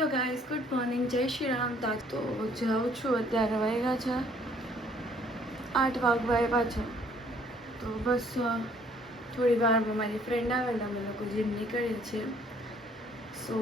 Hello guys, good morning, જય શ્રી રામ. તો જાઉં છું, અત્યારે વાગ્યા છે 8 વાગવા આવ્યા છે. તો બસ થોડી વારમાં મારી ફ્રેન્ડ આવેલા, અમે લોકો જીમ નીકળીએ છીએ. સો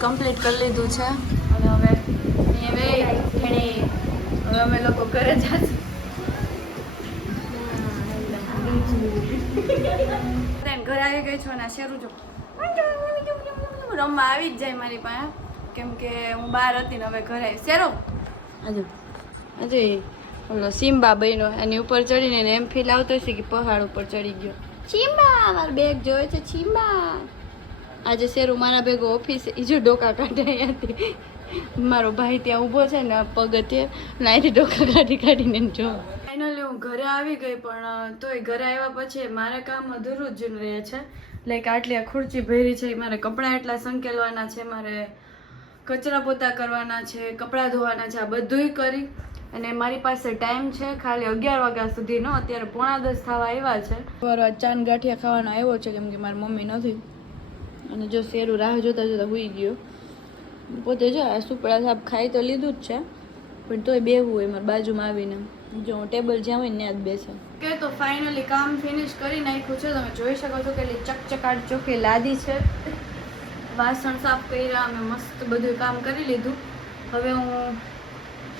કમ્પ્લીટ કરી લીધું છે અને હવે અમે લોકો ઘરે જશું. ઘરે આવી ગઈ છું અને શેરું જો રમવા આવી જ જાય મારી પાસે, કેમ કે હું બહાર હતી ને હવે ઘરે આવી. શેરો આજે ઓલો સિમ્બા બન્યો, એની ઉપર ચડીને એમ ફીલ આવતો હશે કે પહાડ ઉપર ચડી ગયો. ચીમ્બા મારો બેગ જોવે છે. ચીમ્બા આજે શેરું મારા ભેગો ઓફિસે ઈજો ડોકા કાઢે. અહીંયાથી મારો ભાઈ ત્યાં ઊભો છે ને પગથિયે, અહીંથી ડોકા કાઢીને જો. ફાઇનલી હું ઘરે આવી ગઈ, પણ તોય ઘરે આવ્યા પછી મારે કામ અધૂરું જ રહે છે. લાઈક આટલી આ ખુરચી ભરી છે, મારે કપડાં એટલા સંકેલવાના છે, મારે કચરા પોતા કરવાના છે, કપડાં ધોવાના છે, આ બધુંય કરી અને મારી પાસે ટાઈમ છે ખાલી 11 વાગ્યા સુધીનો. અત્યારે 9:45 થવા આવ્યા છે. ચાંદ ગાંઠિયા ખાવાનો આવ્યો છે, કેમ કે મારી મમ્મી નથી અને જો શેરું રાહ જોતા જોતા હોઈ ગયો. પોતે જો આ સુપડા સાપ ખાઈ તો લીધું જ છે, પણ તોય બેહવું હોય મારી બાજુમાં આવીને. જો હું ટેબલ જ્યાં હોય ને ત્યાં જ બેસે. કે તો ફાઇનલી કામ ફિનિશ કરી નાખ્યું છે. તમે જોઈ શકો છો કે ચકચકાટ ચોખ્ખી લાદી છે. વાસણ સાફ કર્યા, અમે મસ્ત બધું કામ કરી લીધું. હવે હું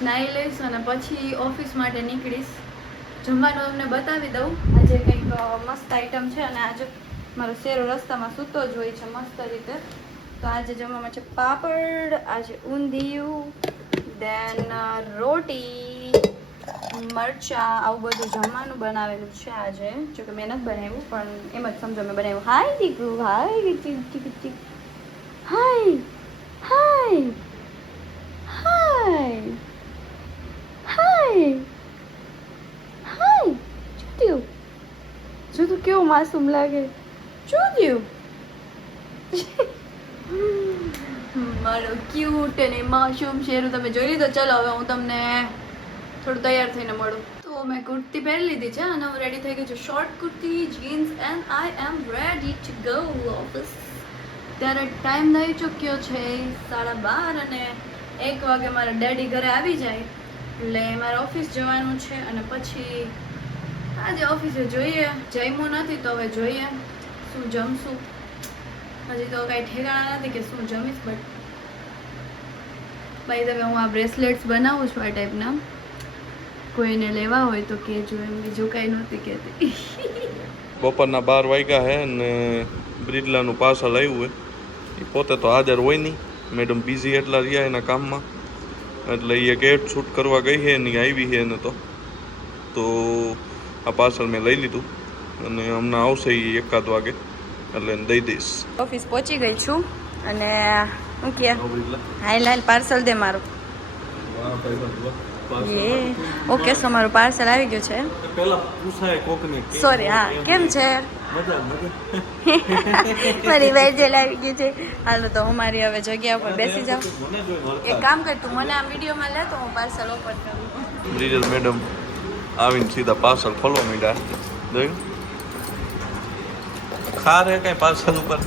નાહી લઈશ અને પછી ઓફિસ માટે નીકળીશ. જમવાનું તમને બતાવી દઉં. આજે કંઈક મસ્ત આઈટમ છે અને આજે મારો શેરો રસ્તામાં સૂતો જ હોય છે મસ્ત રીતે. તો આજે જમવામાં છે પાપડ, આજે ઊંધિયું, દેન રોટી, મરચાં, આવું બધું જમવાનું બનાવેલું છે આજે. જોકે મેં નથી બનાવ્યું, પણ એમ જ સમજો મેં બનાવ્યું. હાય દીકરું, હાય દીકરી, હાય હાય હાય હાય હાય. જોયું જોયું કેવું માસૂમ લાગે. જોયું મારો ક્યુટ અને માસૂમ શેરું તમે જોઈ લીધો. ચલો હવે હું તમને થોડું તૈયાર થઈને મળું. તો મેં કુર્તી પહેરી લીધી છે અને હું રેડી થઈ ગઈ છું. Short kurti, jeans, and I am ready to go office. ત્યારે ટાઈમ થઈ ચૂક્યો છે 12:30 અને 1 વાગે મારા ડેડી ઘરે આવી જાય એટલે મારે ઓફિસ જવાનું છે. અને પછી આજે ઓફિસે જોઈએ. જમ્યું નથી તો હવે જોઈએ શું જમશું. હજી તો કાંઈ ઠેકાણા નથી કે શું જમીશ. બટ બાય ધ વે હું આ બ્રેસલેટ્સ બનાવું છું આ ટાઈપના. કોઈને લેવા હોય તો કહેજો, એમ બીજું કાંઈ નહોતી કહેતી. બપોરના 12 વાગ્યા હે ને બ્રિજલાનું પાર્સલ આવ્યું હોય. એ પોતે તો હાજર હોય નહીં, મેડમ બિઝી એટલા રહ્યા એના કામમાં, એટલે એ ગેટ શૂટ કરવા ગઈ છે એની આવી છે એને તો આ પાર્સલ મેં લઈ લીધું અને હમણાં આવશે એ 1 વાગે એટલે એને દઈ દઈશ. ઓફિસ પહોંચી ગઈ છું અને હું કે હાલ પાર્સલ દે મારું. ઓકે, સો મારું પાર્સલ આવી ગયું છે. પહેલા પૂછાય કોકને સોરી. હા, કેમ છે? મારી વેજેલ આવી ગઈ છે. હાલો તો હું મારી હવે જગ્યા ઉપર બેસી જાઉં. એક કામ કર, તું મને આ વિડીયોમાં લે તો હું પાર્સલ ઓપન કરું. બ્રિજલ મેડમ આવીને સીધા પાર્સલ ખોલવા માંડ્યા. જોયું ખા રે કઈ પાર્સલ ઉપર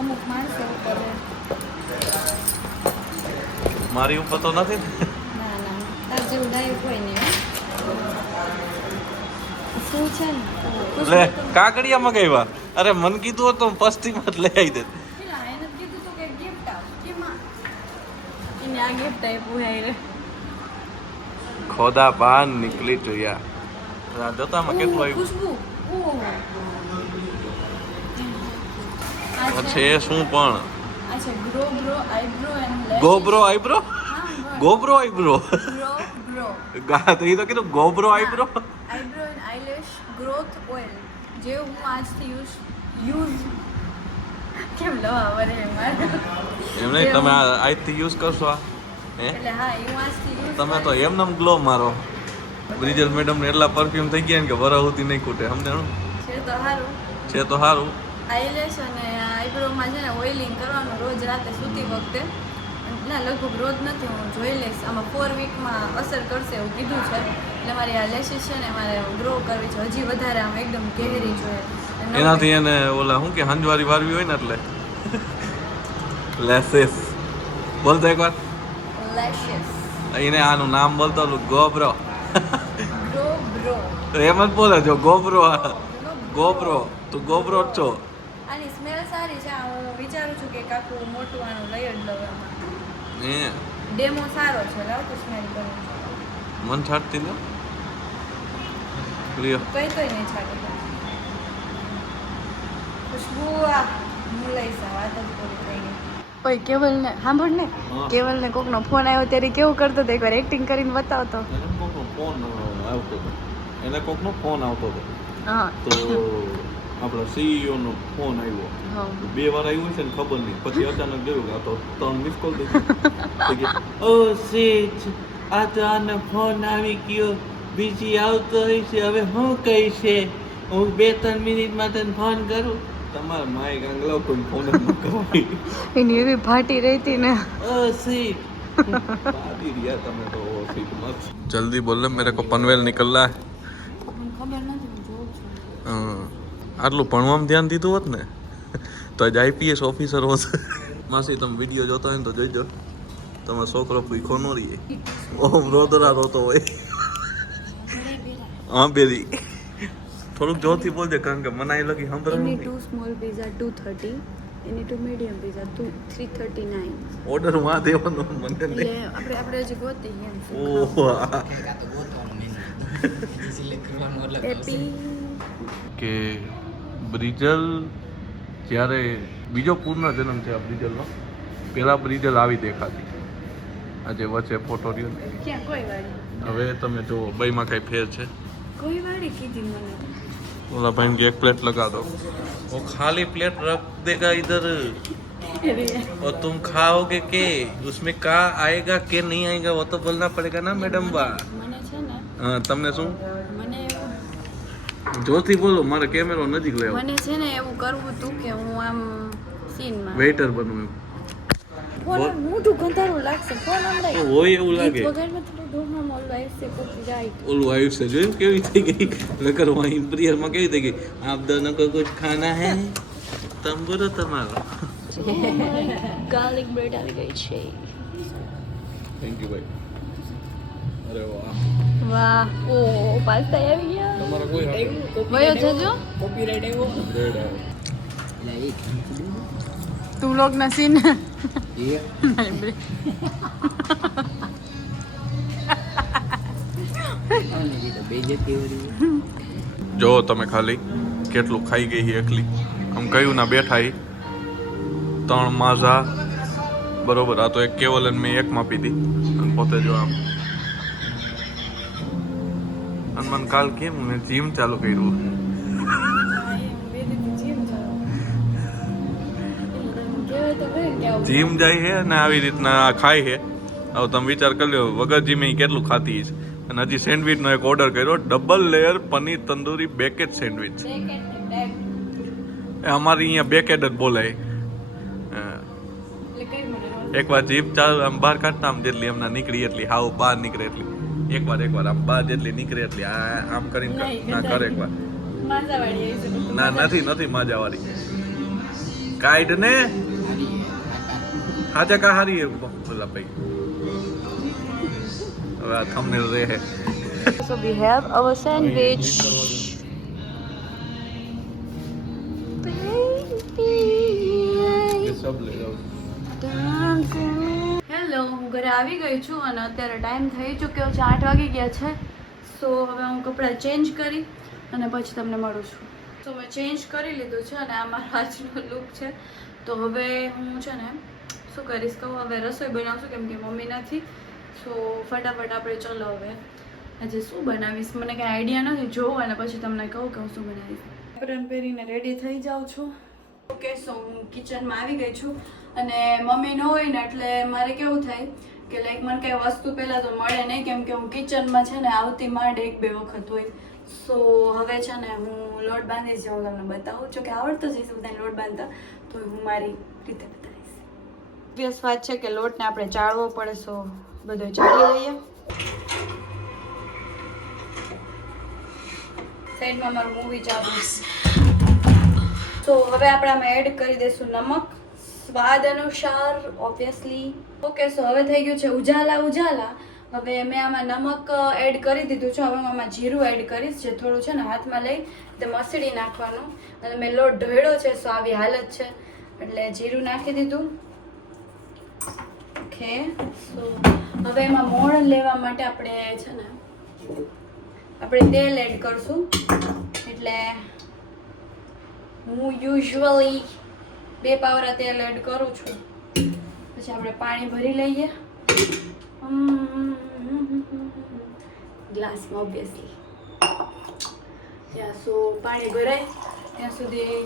અમુક માણસો ઉપર મારી ઉપર તો નથી ને. ના ના, તાર જેવું ડાયું કોઈ નહીં. શું છે ને લે કાકડિયા મગાવ્યા. અરે મન કીધું હોત તો પસ્તીમાં જ લઈ આવી દે. એને કીધું તો કે ગિફ્ટ આપ કેમાં એને આ ગિફ્ટ આપ્યું હે રે. ખોદા પાન નીકળી જોયા જોતામાં કેટલું આવ્યું. ખુશ્બુ. પછી એ શું પણ આ છે Gobrow eyebrow and lash. Gobrow eyebrow. Gobrow eyebrow Gobrow ગા તો એ તો કીધું Gobrow eyebrow. Eyebrow and eyelash growth oil જે હું આજથી યુઝ કેમ લવા વરે મારે એમ નહીં, તમે આજથી યુઝ કરશો આ હે એટલે હા હું આજથી યુઝ તમે તો એમનેમ ગ્લો મારો. બ્રિજલ મેડમ ને એટલા પરફ્યુમ થઈ ગયા ને કે વરાહુતી નહીં ખૂટે. સમજાણું? છે તો સારું છે તો સારું. આઈલેશ અને આઈબ્રોમાં છે ને ઓઇલિંગ કરવાનું રોજ રાતે સૂતી વખતે. ના લગભગ રોજ નથી, હું જોઈ લઈશ. આમાં 4 વીકમાં અસર કરશે એવું કીધું છે. એટલે મારી આ લેશિસ છે ને મારે ગ્રો કરવી છે હજી વધારે, આમ એકદમ ગહેરી જોઈએ. એનાથી એને ઓલા શું કે હંજવારી વારવી હોય ને એટલે લેશિસ બોલતો એકવાર. લેશિસ એને આનું નામ બોલતો ઓલું ગોબ્રો. ગ્રો બ્રો એમ જ બોલે જો ગોબ્રો. ગોબ્રો તું ગોબ્રો જ છો. આની સ્મેલ સારી છે. હું વિચારું છું કે કાકું મોટું આનું લઈ જ લઉં એમાં. એ ડેમો સારો છે, લાવ તો સ્મેલ કરું. મન છાટતી ને પ્રિય કઈ નહીં છાડી ખુશ્બુ આ મુલાઈ સા વાત જ પૂરી થઈ ગઈ. ઓય કેવલને સાંભળ ને, હા. કેવલને કોકનો ફોન આવ્યો ત્યારે કેવું કરતો હતો, એકવાર એક્ટિંગ કરીને બતાવતો. એને કોકનો ફોન આવતો હતો. એને કોકનો ફોન આવતો હતો. હા તો આપણા સીઈઓ નો ફોન આવ્યો. હા 2 વાર આવ્યું છે ને ખબર નહીં, પછી અચાનક જોયું કે આ તો 3 મિસ કોલ થઈ ઓ શેઠ આ તો આનો ફોન આવી ગયો, બીજી આવતો હોય છે, હવે હું કઈ છે, હું 2-3 મિનિટમાં તને ફોન કરું. તમારા માય ગાંગલાવ કોઈ ફોન જ ન કરાવી. એની એવી ફાટી રહી હતી ને. ओ सीट पादी रिया તમે તો सीट मत जल्दी बोल मेरे को पनवेल निकलना है. મને ખબર નથી, હું જોઉં છું. આટલું ભણવામાં ધ્યાન દીધું હોત ને તો આજ આઈપીએસ ઓફિસર હોત. માસી તમે વિડીયો જોતા હોય ને તો જોઈજો, તમારો છોકરો ભૂખો ન રહીએ. ઓમ રોદરા રોતો હોય. હા બેરી થોડુંક જોરથી બોલજે કારણ કે મનાઈ લગી એની સંભળાય. 2 સ્મોલ પિઝા 230, એની 2 મીડિયમ પિઝા 339. ઓર્ડર માં દેવાનો મને એટલે નહીં. આપણે હજી ગોતી એમ. ઓહો એપી કે બ્રિજલ જ્યારે બીજો પૂર્ણ જન્મ છે આ બ્રિજલનો. પહેલા બ્રિજલ આવી દેખાતી, આજે વચ્ચે ફોટો રહ્યો ને. ક્યાં કોઈ વાળી હવે તમે જુઓ બેમાં કઈ ફેર છે. કોઈ વાળી કીધી મને. ઓલા ભાઈ કે 1 प्लेट लगा दो, वो खाली प्लेट रख देगा इधर और तुम खाओगे के उसमें का आएगा के नहीं आएगा वो तो बोलना पड़ेगा ना मैडम बा. મને છે ને હા તમને શું મને એવું જોરથી બોલો, મારે કેમેરો નજીક લેવો. મને છે ને એવું કરવું હતું કે હું આમ સીનમાં વેઇટર બનવું ફોન મોઢું ગંધારું લાગશે. ફોન હમણાં એમ હોય એવું લાગે. વગરમાં થોડું ડોમાં મોલવા આવશે પછી જાય. ઓલું આવ્યું છે જોયું કેવી થઈ ગઈ નકર વहीं પ્રિયરમાં કેવી થઈ ગઈ. આપ દોનો કો કુછ ખાના હે તંબુરો તમારો. ગાર્લિક બ્રેડ આવી ગઈ છે. થેન્ક યુ ભાઈ. અરે વાહ વાહ ઓ પાસ્તા આવી ગયા. તમારો કોઈ વયો જજો બ્રેડ આવ્યો. તું લોગ ના સીન જો તમે ખાલી કેટલું ખાઈ ગઈ છે એકલી. આમ કયું ના બેઠા હી 3 માઝા બરોબર. આ તો એક કેવલ અને મેં 1 માં પીધી અને પોતે જો આમ. અને મને કાલ કેમ મેં જીમ ચાલુ કર્યું. જીમ જાય છે અને આવી રીતના ખાય છે. હવે તમે વિચાર કરી લો વગર જીમે ઈ કેટલું ખાતી છે. અને હજી સેન્ડવિચનો એક ઓર્ડર કર્યો, double layer paneer tandoori baguette sandwich. એ અમારી અહીંયા બેકેટ જ બોલાય. એકવાર જીભ ચાલુ આમ બહાર કાઢતા આમ જેટલી એમના નીકળી એટલી હાવ બહાર નીકળે એટલી. એકવાર આમ બહાર જેટલી નીકળે એટલી આમ કરીને ના કરે એકવાર. ના નથી માજાવાળી. કાઢ ને હાજા કા હારી બોલા ભાઈ. હવે આ થંબનેલ રહે. So we have our sandwich. Hello, હું ઘરે આવી ગઈ છું અને અત્યારે ટાઈમ થઈ ચૂક્યો છે, 8 વાગી ગયા છે. સો હવે હું કપડાં ચેન્જ કરી અને પછી તમને મળું છું. તો મેં ચેન્જ કરી લીધું છે અને આ મારો આજનો લુક છે. તો હવે હું છે ને શું કરીશ કહું, હવે રસોઈ બનાવશું કેમ કે મમ્મી નથી. સો ફટાફટ આપણે ચલો હવે આજે શું બનાવીશ મને કંઈ આઈડિયા નથી. જોઉં અને પછી તમને કહું કે હું શું બનાવીશ. એપ્રન પહેરીને રેડી થઈ જાઉં છું. ઓકે સો હું કિચનમાં આવી ગઈ છું અને મમ્મી ન હોય ને એટલે મારે કેવું થાય કે લાઈક મને કંઈ વસ્તુ પહેલાં તો મળે નહીં કેમ કે હું કિચનમાં છે ને આવતી માંડ 1-2 વખત હોય. સો હવે છે ને હું લોટ બાંધીશ, હું તમને બતાવું છું કે આવડતો જ હશે બધાને લોટ બાંધતા, તો હું મારી રીતે બતાવીશ. ઓબ્વિયસ વાત છે કે લોટને આપણે ચાળવો પડે, સો બધો ચાળી લઈએ. સાઈડમાં મારું મૂવી ચાલુ છે. તો હવે આપણે આમાં એડ કરી દઈશું નમક સ્વાદ અનુસાર ઓબ્વિયસલી. ઓકે, સો હવે થઈ ગયું છે ઉજાલા ઉજાલા. હવે મેં આમાં નમક એડ કરી દીધું છે. હવે હું આમાં જીરું એડ કરીશ, જે થોડું છે ને હાથમાં લઈ તે મસળી નાખવાનું. અને મેં લોટ ઢોળ્યો છે, સો આવી હાલત છે એટલે જીરું નાખી દીધું. ઓકે, સો હવે એમાં મોણ લેવા માટે આપણે છે ને તેલ એડ કરશું. એટલે હું યુઝ્યુઅલી 2 પાવરા તેલ એડ કરું છું. પછી આપણે પાણી ભરી લઈએ ગ્લાસમાં ઓબ્વિયસલી. સો પાણી ભરાય ત્યાં સુધી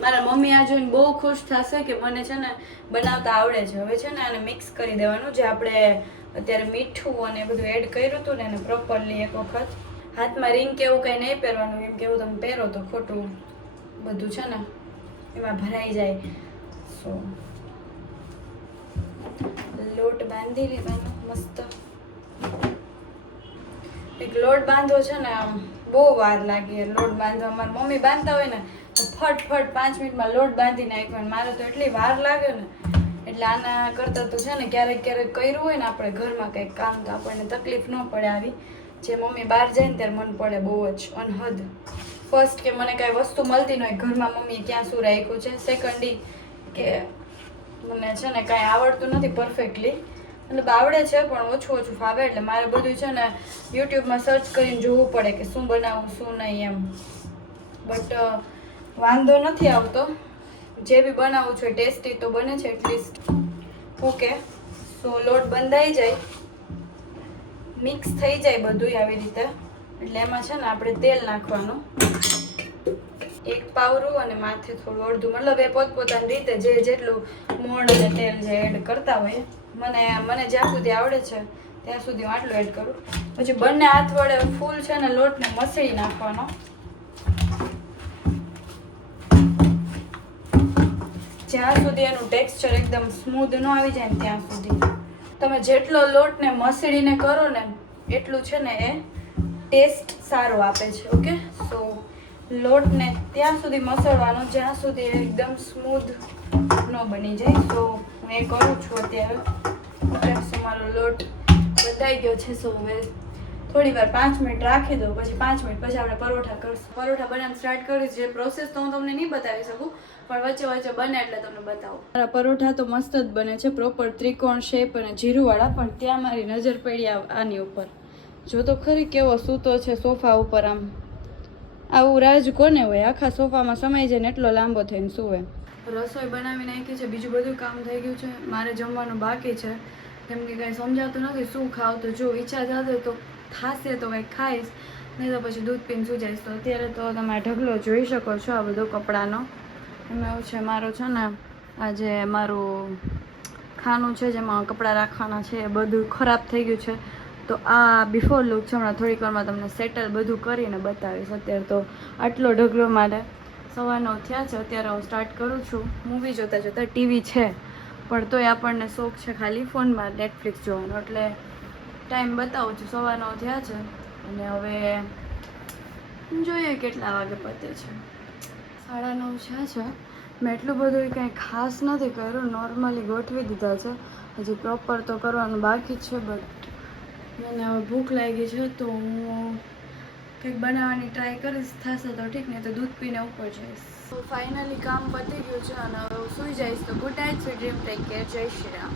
મારા મમ્મી આ જોઈને બહુ ખુશ થશે કે મને છે ને બનાવતા આવડે છે. હવે છે ને આને મિક્સ કરી દેવાનું, જે આપણે અત્યારે મીઠું અને બધું એડ કર્યું હતું ને એને પ્રોપરલી એક વખત. હાથમાં રિંગ કે એવું કંઈ નહીં પહેરવાનું, કેમ કે એવું તમે પહેરો તો ખોટું બધું છે ને એમાં ભરાઈ જાય. સો લોટ બાંધી લેવાનો મસ્ત. એક લોટ બાંધવો છે ને આમ બહુ વાર લાગે લોટ બાંધવા. મારી મમ્મી બાંધતા હોય ને તો ફટફટ 5 મિનિટમાં લોટ બાંધી નાખ્યો. મારે તો એટલી વાર લાગે ને, એટલે આના કરતાં તો છે ને ક્યારેક ક્યારેક કર્યું હોય ને આપણે ઘરમાં કંઈક કામ, તો આપણને તકલીફ ન પડે આવી. જે મમ્મી બહાર જાય ને ત્યારે મન પડે બહુ જ અનહદ. ફર્સ્ટ કે મને કાંઈ વસ્તુ મળતી ન હોય ઘરમાં, મમ્મીએ ક્યાં શું રાખ્યું છે. સેકન્ડ કે મને છે ને કાંઈ આવડતું નથી પરફેક્ટલી, મતલબ આવડે છે પણ ઓછું ઓછું ફાવે. એટલે મારે બધું છે ને યુટ્યુબમાં સર્ચ કરીને જોવું પડે કે શું બનાવું શું નહીં એમ. બટ વાંધો નથી આવતો, જે બી બનાવું છું ટેસ્ટી તો બને છે એટલીસ્ટ. ઓકે, સો લોટ બંધાઈ જાય, મિક્સ થઈ જાય બધું આવી રીતે, એટલે એમાં છે ને આપણે તેલ નાખવાનું 1 પાવરું અને માથે થોડું અડધું, મતલબ એ પોતપોતાની રીતે જે જેટલું મોણ અને તેલ જે એડ કરતા હોય. મને જ્યાં સુધી આવડે છે ત્યાં સુધી હું આટલું એડ કરું. પછી બંને હાથ વડે ફૂલ છે ને લોટને મસળી નાખવાનો. જ્યાં સુધી એનું ટેક્સચર એકદમ સ્મૂધ ન આવી જાય ને ત્યાં સુધી. તમે જેટલો લોટને મસળીને કરો ને એટલું છે ને એ ટેસ્ટ સારો આપે છે. ઓકે, સો લોટને ત્યાં સુધી મસળવાનો જ્યાં સુધી એકદમ સ્મૂધ ન બની જાય. તો હું એ કરું છું અત્યારે. ઓકે, સો મારો લોટ બંધાઈ ગયો છે. સો હવે થોડી વાર 5 મિનિટ રાખી દો, પછી 5 મિનિટ પછી આપણે પરોઠા કરશું. પરોઠા બનાવવાનું સ્ટાર્ટ કરીશ. જે પ્રોસેસ તો હું તમને નહીં બતાવી શકું, પણ વચ્ચે વચ્ચે બને એટલે તમને બતાવું. મારા પરોઠા તો મસ્ત જ બને છે, પ્રોપર ત્રિકોણ શેપ અને જીરુંવાળા. પણ ત્યાં મારી નજર પડી આની ઉપર. જો તો ખરી કેવો સૂતો છે સોફા ઉપર. આવું રાજ કોને હોય, આખા સોફામાં સમાઈ જાય ને એટલો લાંબો થઈને સૂવે. રસોઈ બનાવી નાખી છે, બીજું બધું કામ થઈ ગયું છે. મારે જમવાનું બાકી છે, કેમ કે કંઈ સમજાતું નથી શું ખાવ. તો જો ઈચ્છા થશે તો ખાશે તો કંઈક ખાઈશ, નહીં તો પછી દૂધ પીને શું જઈશ. તો અત્યારે તો તમે ઢગલો જોઈ શકો છો આ બધો કપડાનો. એમાં એવું છે મારું છે ને આ જે મારું ખાનું છે જેમાં કપડાં રાખવાના છે એ બધું ખરાબ થઈ ગયું છે. તો આ બિફોર લુક છે, હમણાં થોડીક વારમાં તમને સેટલ બધું કરીને બતાવીશ. અત્યારે તો આટલો ઢગલો મારે 9:15 થયા છે. અત્યારે હું સ્ટાર્ટ કરું છું મૂવી જોતાં જોતાં. ટીવી છે પણ તોય આપણને શોખ છે ખાલી ફોનમાં નેટફ્લિક્સ જોવાનો, એટલે ટાઈમ બતાવું છું. 9:15 થયા છે અને હવે જોઈએ કેટલા વાગે પતે છે. 9:30 થયા છે. મેં એટલું બધું કંઈ ખાસ નથી કર્યું, નોર્મલી ગોઠવી દીધા છે. હજી પ્રોપર તો કરવાનું બાકી જ છે. બટ મને હવે ભૂખ લાગી છે તો હું કંઈક બનાવવાની ટ્રાય કરીશ. થશે તો ઠીક, નહીં તો દૂધ પીને ઉપર જઈશ. તો ફાઇનલી કામ પતી ગયું છે અને હવે હું સૂઈ જઈશ. તો good night, sweet dream, take care, જય શ્રી રામ.